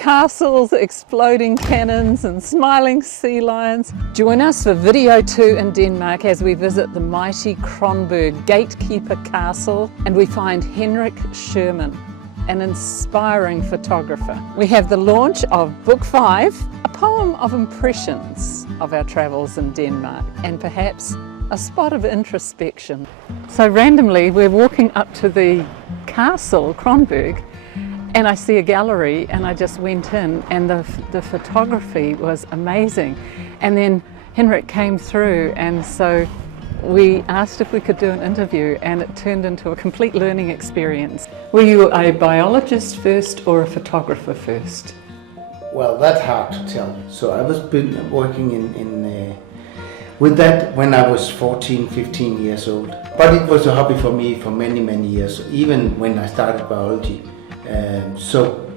castles, exploding cannons and smiling sea lions. Join us for video 2 in Denmark as we visit the mighty Kronborg Gatekeeper Castle and we find Hendrik Schurmann, an inspiring photographer. We have the launch of Book 5, a poem of impressions of our travels in Denmark, and perhaps a spot of introspection. So randomly we're walking up to the castle, Kronborg, and I see a gallery and I just went in and the photography was amazing. And then Hendrik came through and so we asked if we could do an interview and it turned into a complete learning experience. Were you a biologist first or a photographer first? Well, that's hard to tell. So I was been working with that when I was 14, 15 years old. But it was a hobby for me for many, many years, even when I started biology. So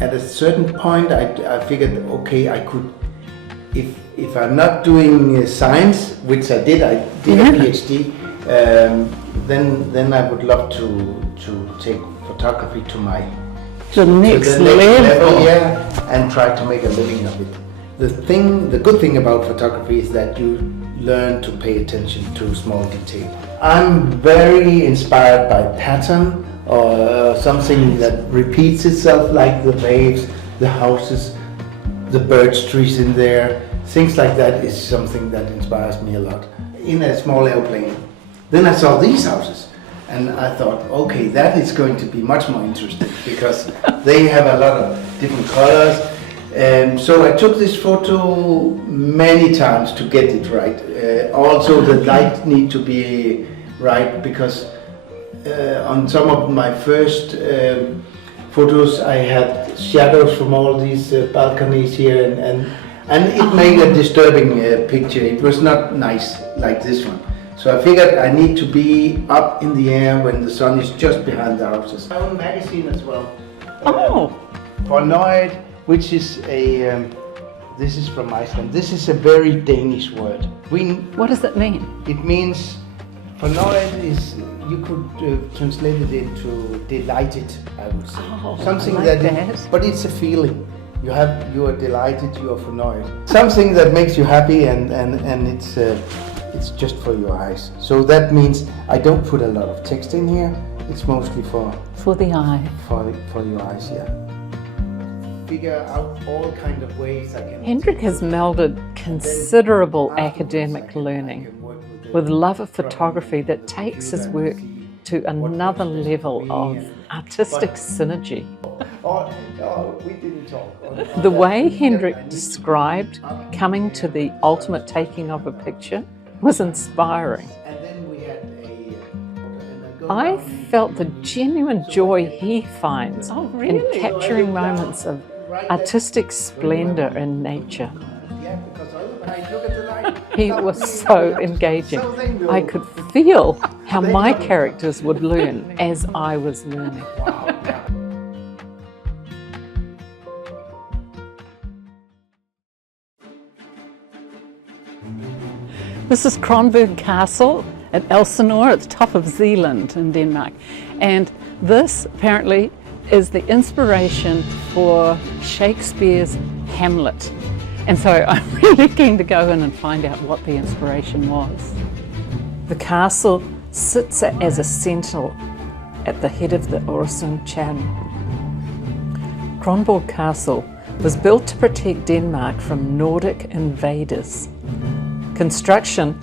at a certain point I figured, okay, I could, if I'm not doing science, which I did a PhD, then I would love to take photography to the next level. Yeah, and try to make a living of it. The good thing about photography is that you learn to pay attention to small detail. I'm very inspired by pattern or something that repeats itself, like the waves, the houses, the birch trees in there. Things like that is something that inspires me a lot. In a small airplane, then I saw these houses and I thought, okay, that is going to be much more interesting because they have a lot of different colors. So I took this photo many times to get it right. Also the light need to be right because on some of my first photos I had shadows from all these balconies here and it made a disturbing picture. It was not nice like this one. So I figured I need to be up in the air when the sun is just behind the houses. My own magazine as well. Fornøyd, which is this is from Iceland. This is a very Danish word. What does it mean? It means, fornøyd is, you could translate it into delighted, I would say. Something I like that. But it's a feeling. You are delighted, you are fornøyd. Something that makes you happy and it's just for your eyes. So that means I don't put a lot of text in here. It's mostly for the eye. For your eyes, yeah. Figure out all kind of ways I can. Hendrik has melded considerable academic learning with love of photography that takes his work to another level of artistic synergy. We didn't talk. The way Hendrik described coming to the ultimate taking of a picture was inspiring. I felt the genuine joy he finds in capturing moments of artistic splendor in nature. He was so engaging. I could feel how my characters would learn as I was learning. This is Kronborg Castle at Elsinore at the top of Zealand in Denmark. And this apparently is the inspiration for Shakespeare's Hamlet. And so I'm really keen to go in and find out what the inspiration was. The castle sits as a sentinel at the head of the Øresund Channel. Kronborg Castle was built to protect Denmark from Nordic invaders. Construction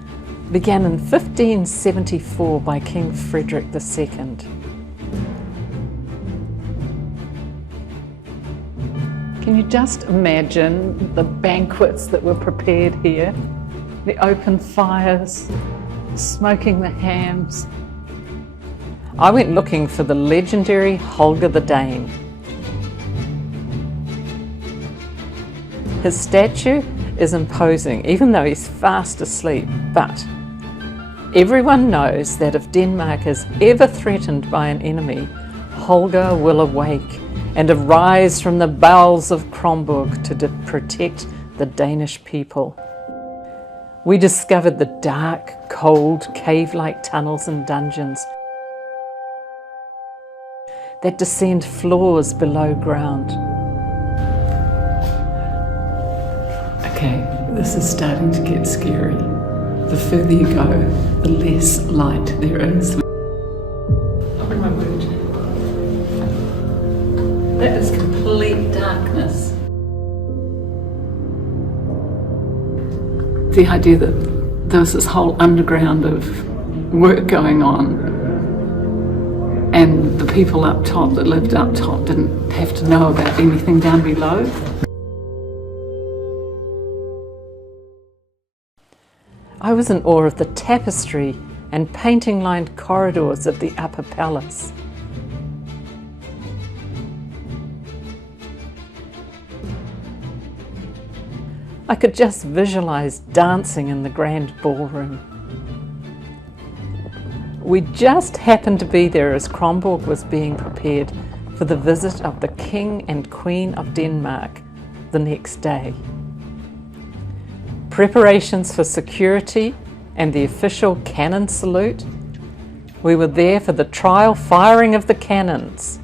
began in 1574 by King Frederick II. Can you just imagine the banquets that were prepared here? The open fires, smoking the hams. I went looking for the legendary Holgar the Dane. His statue is imposing, even though he's fast asleep, but everyone knows that if Denmark is ever threatened by an enemy, Holgar will awake and arise from the bowels of Kronborg to protect the Danish people. We discovered the dark, cold, cave-like tunnels and dungeons that descend floors below ground. Okay, this is starting to get scary. The further you go, the less light there is. Oh my word. That is complete darkness. The idea that there was this whole underground of work going on, and the people up top that lived up top didn't have to know about anything down below. I was in awe of the tapestry and painting-lined corridors of the upper palace. I could just visualise dancing in the grand ballroom. We just happened to be there as Kronborg was being prepared for the visit of the King and Queen of Denmark the next day. Preparations for security and the official cannon salute. We were there for the trial firing of the cannons.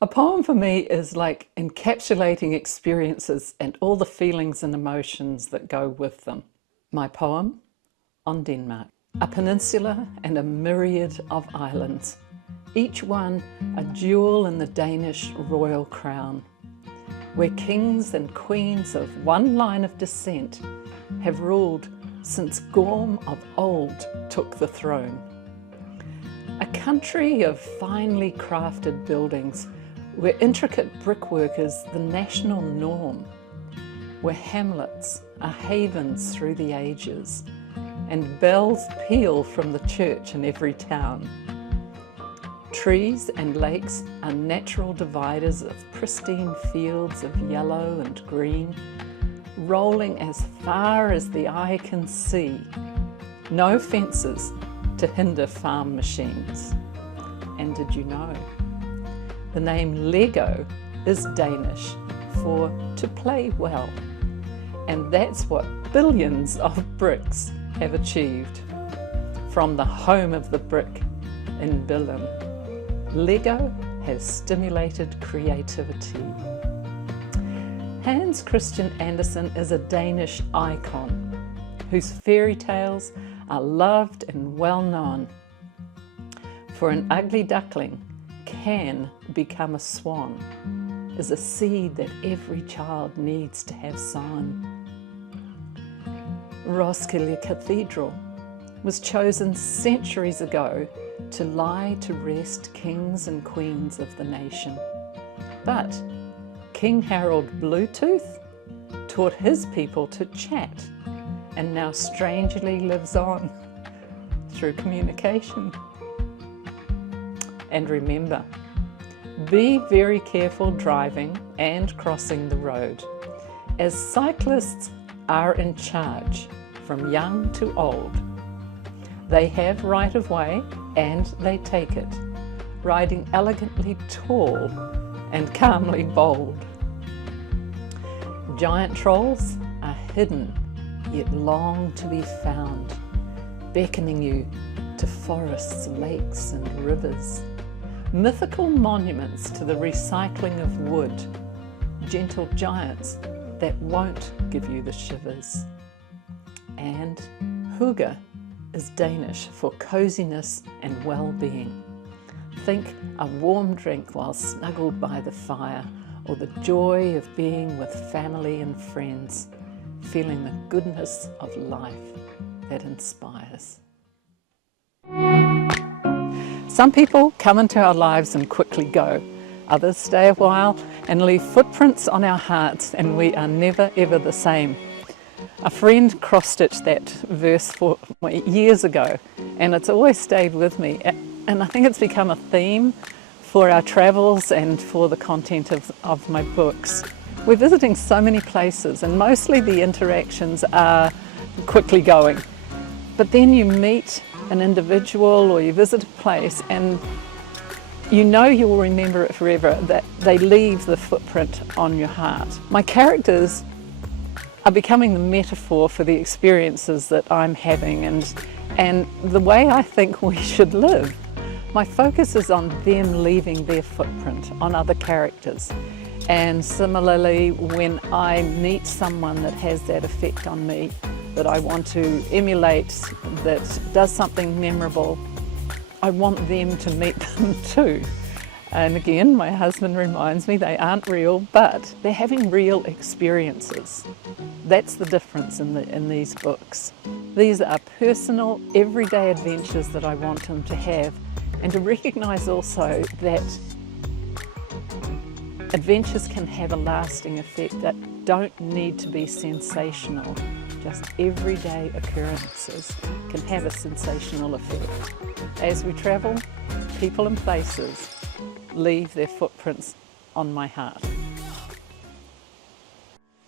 A poem for me is like encapsulating experiences and all the feelings and emotions that go with them. My poem on Denmark. A peninsula and a myriad of islands, each one a jewel in the Danish royal crown, where kings and queens of one line of descent have ruled since Gorm of old took the throne. A country of finely crafted buildings where intricate brickwork is the national norm, where hamlets are havens through the ages, and bells peal from the church in every town. Trees and lakes are natural dividers of pristine fields of yellow and green, rolling as far as the eye can see. No fences to hinder farm machines. And did you know? The name Lego is Danish for to play well. And that's what billions of bricks have achieved. From the home of the brick in Billund, Lego has stimulated creativity. Hans Christian Andersen is a Danish icon whose fairy tales are loved and well known. For an ugly duckling can become a swan is a seed that every child needs to have sown. Roskilde Cathedral was chosen centuries ago to lie to rest kings and queens of the nation. But King Harold Bluetooth taught his people to chat and now strangely lives on through communication. And remember, be very careful driving and crossing the road, as cyclists are in charge from young to old. They have right of way and they take it, riding elegantly tall and calmly bold. Giant trolls are hidden yet long to be found, beckoning you to forests, lakes and rivers. Mythical monuments to the recycling of wood, gentle giants that won't give you the shivers. And hygge is Danish for coziness and well-being. Think a warm drink while snuggled by the fire, or the joy of being with family and friends, feeling the goodness of life that inspires. Some people come into our lives and quickly go. Others stay a while and leave footprints on our hearts, and we are never ever the same. A friend cross-stitched that verse for me years ago, and it's always stayed with me. And I think it's become a theme for our travels and for the content of my books. We're visiting so many places, and mostly the interactions are quickly going. But then you meet an individual or you visit a place and you know you will remember it forever, that they leave the footprint on your heart. My characters are becoming the metaphor for the experiences that I'm having and the way I think we should live. My focus is on them leaving their footprint on other characters. And similarly, when I meet someone that has that effect on me, that I want to emulate, that does something memorable, I want them to meet them too. And again, my husband reminds me they aren't real, but they're having real experiences. That's the difference in these books. These are personal, everyday adventures that I want them to have, and to recognise also that adventures can have a lasting effect that don't need to be sensational. Just everyday occurrences can have a sensational effect. As we travel, people and places leave their footprints on my heart.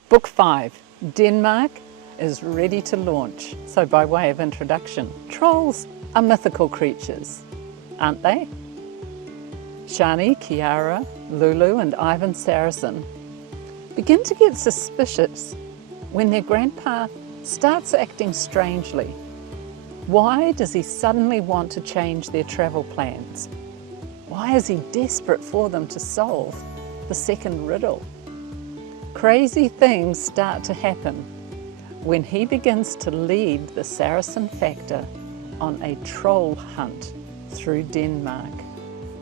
Book 5, Denmark, is ready to launch. So by way of introduction, trolls are mythical creatures, aren't they? Shani, Kiara, Lulu and Ivan Saracen begin to get suspicious when their grandpa starts acting strangely. Why does he suddenly want to change their travel plans? Why is he desperate for them to solve the second riddle? Crazy things start to happen when he begins to lead the Saracen factor on a troll hunt through Denmark.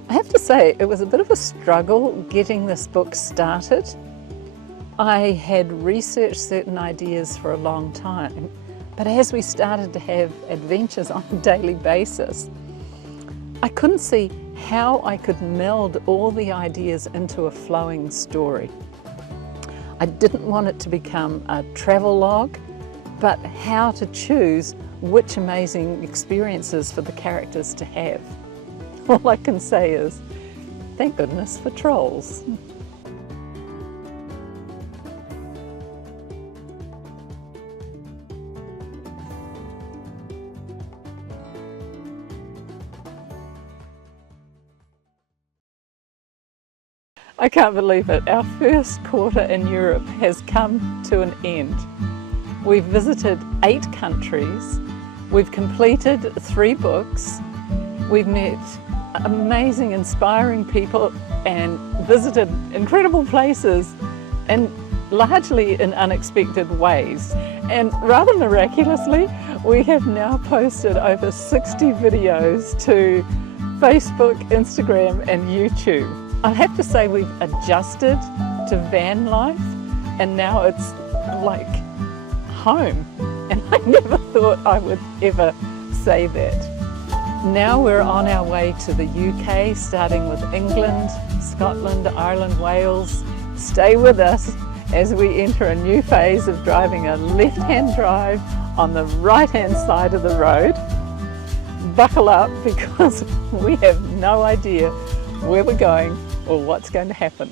I have to say, it was a bit of a struggle getting this book started. I had researched certain ideas for a long time, but as we started to have adventures on a daily basis, I couldn't see how I could meld all the ideas into a flowing story. I didn't want it to become a travel log, but how to choose which amazing experiences for the characters to have. All I can say is, thank goodness for trolls. I can't believe it. Our first quarter in Europe has come to an end. We've visited 8 countries. We've completed 3 books. We've met amazing, inspiring people and visited incredible places, and largely in unexpected ways. And rather miraculously, we have now posted over 60 videos to Facebook, Instagram and YouTube. I have to say we've adjusted to van life, and now it's like home, and I never thought I would ever say that. Now we're on our way to the UK, starting with England, Scotland, Ireland, Wales. Stay with us as we enter a new phase of driving a left-hand drive on the right-hand side of the road. Buckle up, because we have no idea where we're going or what's going to happen.